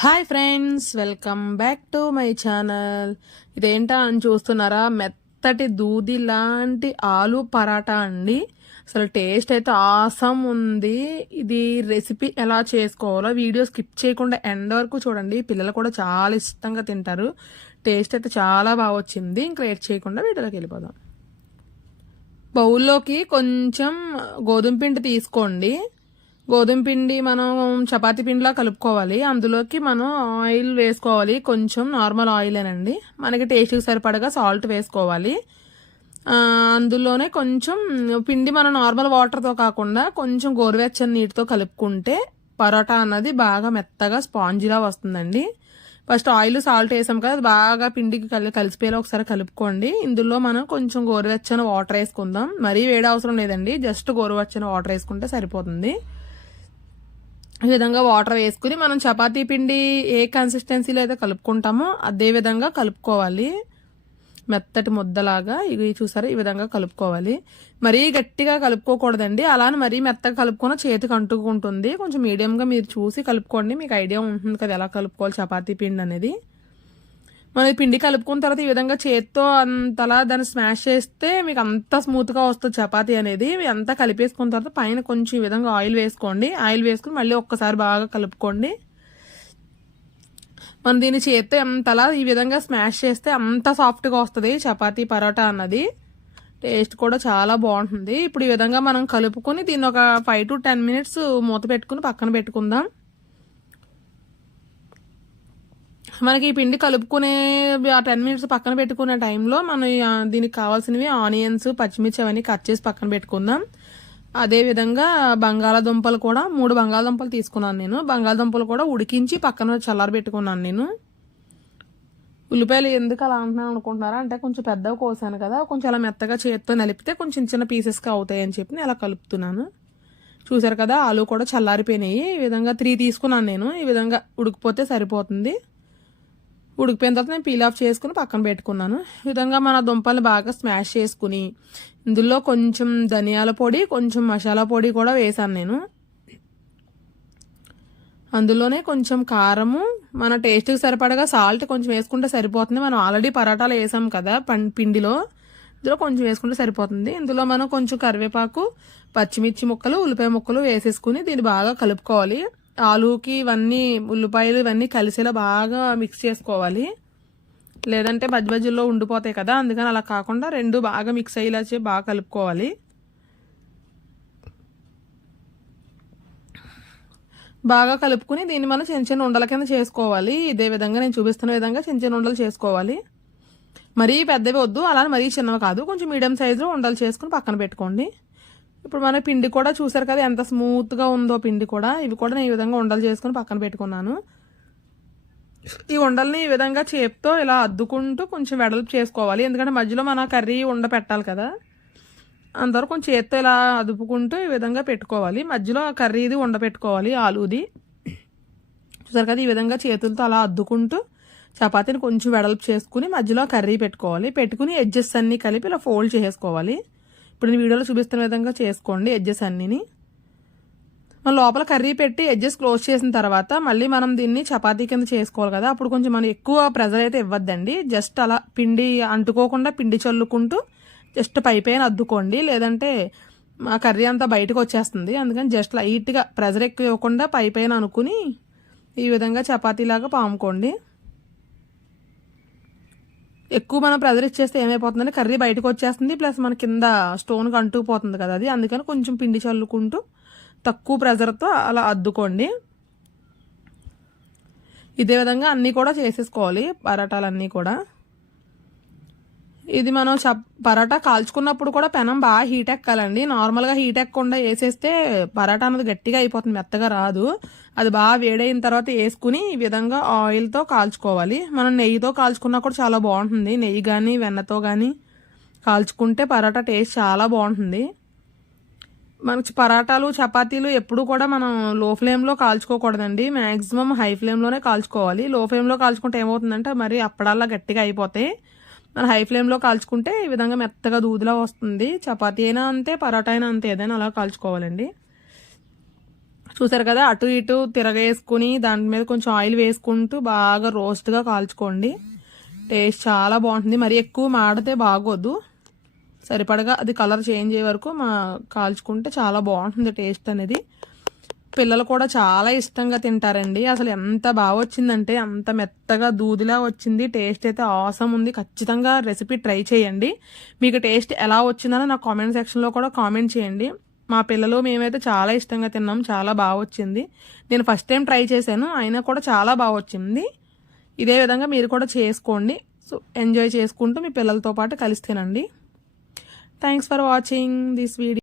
Hi friends welcome back to my channel. ఇదేంటా అని చూస్తున్నారా? మెత్తటి దూది లాంటి ఆలు పరాటా అండి. అసలు టేస్ట్ అయితే ఆసం ఉంది. ఇది రెసిపీ ఎలా చేసుకోవాలో వీడియో స్కిప్ చేయకుండా ఎండ్ వరకు చూడండి. పిల్లలు కూడా చాలా ఇష్టంగా తింటారు. టేస్ట్ అయితే చాలా బాగా వచ్చింది. ఇంకా లేట్ చేయకుండా వీడియోలోకి వెళ్ళిపోదాం. బౌల్లోకి కొంచెం గోధుమ పిండి తీసుకోండి. గోధుమ పిండి మనం చపాతి పిండిలా కలుపుకోవాలి. అందులోకి మనం ఆయిల్ వేసుకోవాలి. కొంచెం నార్మల్ ఆయిలేనండి. మనకి టేస్ట్కి సరిపడగా సాల్ట్ వేసుకోవాలి. అందులోనే కొంచెం పిండి మనం నార్మల్ వాటర్తో కాకుండా కొంచెం గోరువెచ్చని నీటితో కలుపుకుంటే పరోటా అన్నది బాగా మెత్తగా స్పాంజిలా వస్తుందండి. ఫస్ట్ ఆయిల్ సాల్ట్ వేసాం కదా అది బాగా పిండికి కలి కలిసిపోయేలా ఒకసారి కలుపుకోండి. ఇందులో మనం కొంచెం గోరువెచ్చని వాటర్ వేసుకుందాం. మరీ వేడి అవసరం లేదండి. జస్ట్ గోరువెచ్చని వాటర్ వేసుకుంటే సరిపోతుంది. ఈ విధంగా వాటర్ వేసుకుని మనం చపాతీ పిండి ఏ కన్సిస్టెన్సీలో అయితే కలుపుకుంటామో అదే విధంగా కలుపుకోవాలి. మెత్తటి ముద్దలాగా ఇవి చూసారా? ఈ విధంగా కలుపుకోవాలి. మరీ గట్టిగా కలుపుకోకూడదండి. అలానే మరీ మెత్తగా కలుపుకున్న చేతికి అంటుకుంటుంది. కొంచెం మీడియంగా మీరు చూసి కలుపుకోండి. మీకు ఐడియా ఉంటుంది కదా ఎలా కలుపుకోవాలి చపాతీ పిండి అనేది. మనం పిండి కలుపుకున్న తర్వాత ఈ విధంగా చేత్తో అంతలా దాన్ని స్మాష్ చేస్తే మీకు అంత స్మూత్గా వస్తుంది చపాతీ అనేది. అంతా కలిపేసుకున్న తర్వాత పైన కొంచెం ఈ విధంగా ఆయిల్ వేసుకోండి. ఆయిల్ వేసుకుని మళ్ళీ ఒక్కసారి బాగా కలుపుకోండి. మనం దీన్ని చేత్తో ఎంతలా ఈ విధంగా స్మాష్ చేస్తే అంత సాఫ్ట్గా వస్తుంది చపాతీ పరోటా అన్నది. టేస్ట్ కూడా చాలా బాగుంటుంది. ఇప్పుడు ఈ విధంగా మనం కలుపుకొని దీన్ని ఒక ఫైవ్ టు టెన్ మినిట్స్ మూత పెట్టుకుని పక్కన పెట్టుకుందాం. మనకి ఈ పిండి కలుపుకునే ఆ టెన్ మినిట్స్ పక్కన పెట్టుకునే టైంలో మనం దీనికి కావాల్సినవి ఆనియన్స్ పచ్చిమిర్చి అవన్నీ కట్ చేసి పక్కన పెట్టుకుందాం. అదే విధంగా బంగాళాదుంపలు కూడా మూడు బంగాళాదుంపలు తీసుకున్నాను నేను. బంగాళాదుంపలు కూడా ఉడికించి పక్కన చల్లారి పెట్టుకున్నాను నేను. ఉల్లిపాయలు ఎందుకు అలా అంటున్నాను అనుకుంటున్నారా? అంటే కొంచెం పెద్దగా కోసాను కదా కొంచెం అలా మెత్తగా చేత్తో నలిపితే కొంచెం చిన్న పీసెస్గా అవుతాయి అని చెప్పి నేను అలా కలుపుతున్నాను. చూసారు కదా ఆలు కూడా చల్లారిపోయినాయి. ఈ విధంగా త్రీ తీసుకున్నాను నేను. ఈ విధంగా ఉడికిపోతే సరిపోతుంది. ఉడికిపోయిన తర్వాత నేను పీల్ ఆఫ్ చేసుకుని పక్కన పెట్టుకున్నాను. ఈ విధంగా మన దుంపలు బాగా స్మాష్ చేసుకుని ఇందులో కొంచెం ధనియాల పొడి కొంచెం మసాలా పొడి కూడా వేసాను నేను. అందులోనే కొంచెం కారము మన టేస్ట్కి సరిపడగా సాల్ట్ కొంచెం వేసుకుంటే సరిపోతుంది. మనం ఆల్రెడీ పరాటాలు వేసాం కదా పిండిలో. ఇందులో కొంచెం వేసుకుంటే సరిపోతుంది. ఇందులో మనం కొంచెం కరివేపాకు పచ్చిమిర్చి ముక్కలు ఉల్లిపాయ ముక్కలు వేసేసుకుని దీన్ని బాగా కలుపుకోవాలి. ఆలుకి ఇవన్నీ ఉల్లిపాయలు ఇవన్నీ కలిసేలా బాగా మిక్స్ చేసుకోవాలి. లేదంటే మధ్య మధ్యలో ఉండిపోతాయి కదా అందుకని అలా కాకుండా రెండు బాగా మిక్స్ అయ్యేలా చేసి బాగా కలుపుకోవాలి. బాగా కలుపుకుని దీన్ని మనం చిన్న చిన్న ఉండల కింద చేసుకోవాలి. ఇదే విధంగా నేను చూపిస్తున్న విధంగా చిన్న చిన్న ఉండలు చేసుకోవాలి. మరీ పెద్దవి వద్దు అలానే మరీ చిన్నవి కాదు. కొంచెం మీడియం సైజులో ఉండలు చేసుకుని పక్కన పెట్టుకోండి. ఇప్పుడు మన పిండి కూడా చూసారు కదా ఎంత స్మూత్గా ఉందో పిండి కూడా. ఇవి కూడా నేను ఈ విధంగా ఉండలు చేసుకుని పక్కన పెట్టుకున్నాను. ఈ ఉండల్ని ఈ విధంగా చేప్తో ఇలా అద్దుకుంటూ కొంచెం వెడల్పు చేసుకోవాలి. ఎందుకంటే మధ్యలో మన కర్రీ ఉండ పెట్టాలి కదా. అందరూ కొంచెం చేత్తో ఇలా అదుపుకుంటూ ఈ విధంగా పెట్టుకోవాలి. మధ్యలో కర్రీది ఉండ పెట్టుకోవాలి ఆలూది. చూసారు కదా ఈ విధంగా చేతులతో అలా అద్దుకుంటూ చపాతీని కొంచెం వెడల్పు చేసుకుని మధ్యలో కర్రీ పెట్టుకోవాలి. పెట్టుకుని ఎడ్జెస్ అన్నీ కలిపి ఇలా ఫోల్డ్ చేసుకోవాలి ఇప్పుడు నేను వీడియోలో చూపిస్తున్న విధంగా చేసుకోండి ఎడ్జెస్ అన్నీని. మన లోపల కర్రీ పెట్టి ఎడ్జెస్ క్లోజ్ చేసిన తర్వాత మళ్ళీ మనం దీన్ని చపాతీ కింద చేసుకోవాలి కదా. అప్పుడు కొంచెం మనం ఎక్కువ ప్రెజర్ అయితే ఇవ్వద్దండి. జస్ట్ అలా పిండి అంటుకోకుండా పిండి చల్లుకుంటూ జస్ట్ పై పైన అద్దుకోండి. లేదంటే ఆ కర్రీ అంతా బయటకు వచ్చేస్తుంది. అందుకని జస్ట్ లైట్గా ప్రెజర్ ఎక్కువ ఇవ్వకుండా పై పైన అనుకుని ఈ విధంగా చపాతీలాగా పాముకోండి. ఎక్కువ మనం ప్రెజర్ ఇచ్చేస్తే ఏమైపోతుందంటే కర్రీ బయటకు వచ్చేస్తుంది ప్లస్ మన కింద స్టోన్కి అంటుకుపోతుంది కదా అది. అందుకని కొంచెం పిండి చల్లుకుంటూ తక్కువ ప్రెజర్తో అలా అద్దుకోండి. ఇదే విధంగా అన్నీ కూడా చేసేసుకోవాలి పరాటాలన్నీ కూడా. ఇది మనం చ పరాటా కాల్చుకున్నప్పుడు కూడా పెనం బాగా హీట్ ఎక్కాలండి. నార్మల్గా హీట్ ఎక్కకుండా వేసేస్తే పరాటా అనేది గట్టిగా అయిపోతుంది మెత్తగా రాదు. అది బాగా వేడైన తర్వాత వేసుకుని ఈ విధంగా ఆయిల్తో కాల్చుకోవాలి. మనం నెయ్యితో కాల్చుకున్నా కూడా చాలా బాగుంటుంది. నెయ్యి కానీ వెన్నతో కానీ కాల్చుకుంటే పరాటా టేస్ట్ చాలా బాగుంటుంది. మనకి పరాటాలు చపాతీలు ఎప్పుడు కూడా మనం లో ఫ్లేమ్లో కాల్చుకోకూడదండి. మ్యాక్సిమం హై ఫ్లేమ్లోనే కాల్చుకోవాలి. లో ఫ్లేమ్లో కాల్చుకుంటే ఏమవుతుందంటే మరి అప్పడాల్లా గట్టిగా అయిపోతాయి. మనం హై ఫ్లేమ్లో కాల్చుకుంటే ఈ విధంగా మెత్తగా దూదిలా వస్తుంది. చపాతీ అయినా అంతే పరోటా అయినా అంతే ఏదైనా అలా కాల్చుకోవాలండి. చూసారు కదా అటు ఇటు తిరగేసుకుని దాని మీద కొంచెం ఆయిల్ వేసుకుంటూ బాగా రోస్ట్గా కాల్చుకోండి. టేస్ట్ చాలా బాగుంటుంది. మరి ఎక్కువ మాడితే బాగోదు. సరిపడగా అది కలర్ చేంజ్ అయ్యే వరకు మా కాల్చుకుంటే చాలా బాగుంటుంది టేస్ట్ అనేది. పిల్లలు కూడా చాలా ఇష్టంగా తింటారండి. అసలు ఎంత బాగా వచ్చిందంటే అంత మెత్తగా దూదిలా వచ్చింది. టేస్ట్ అయితే ఆసం ఉంది. ఖచ్చితంగా రెసిపీ ట్రై చేయండి. మీకు టేస్ట్ ఎలా వచ్చిందని నా కామెంట్ సెక్షన్లో కూడా కామెంట్ చేయండి. మా పిల్లలు మేమైతే చాలా ఇష్టంగా తిన్నాం. చాలా బాగా వచ్చింది. నేను ఫస్ట్ టైం ట్రై చేశాను. అయినా కూడా చాలా బాగా వచ్చింది. ఇదే విధంగా మీరు కూడా చేసుకోండి. సో ఎంజాయ్ చేసుకుంటూ మీ పిల్లలతో పాటు కలిసి తినండి thanks for watching this video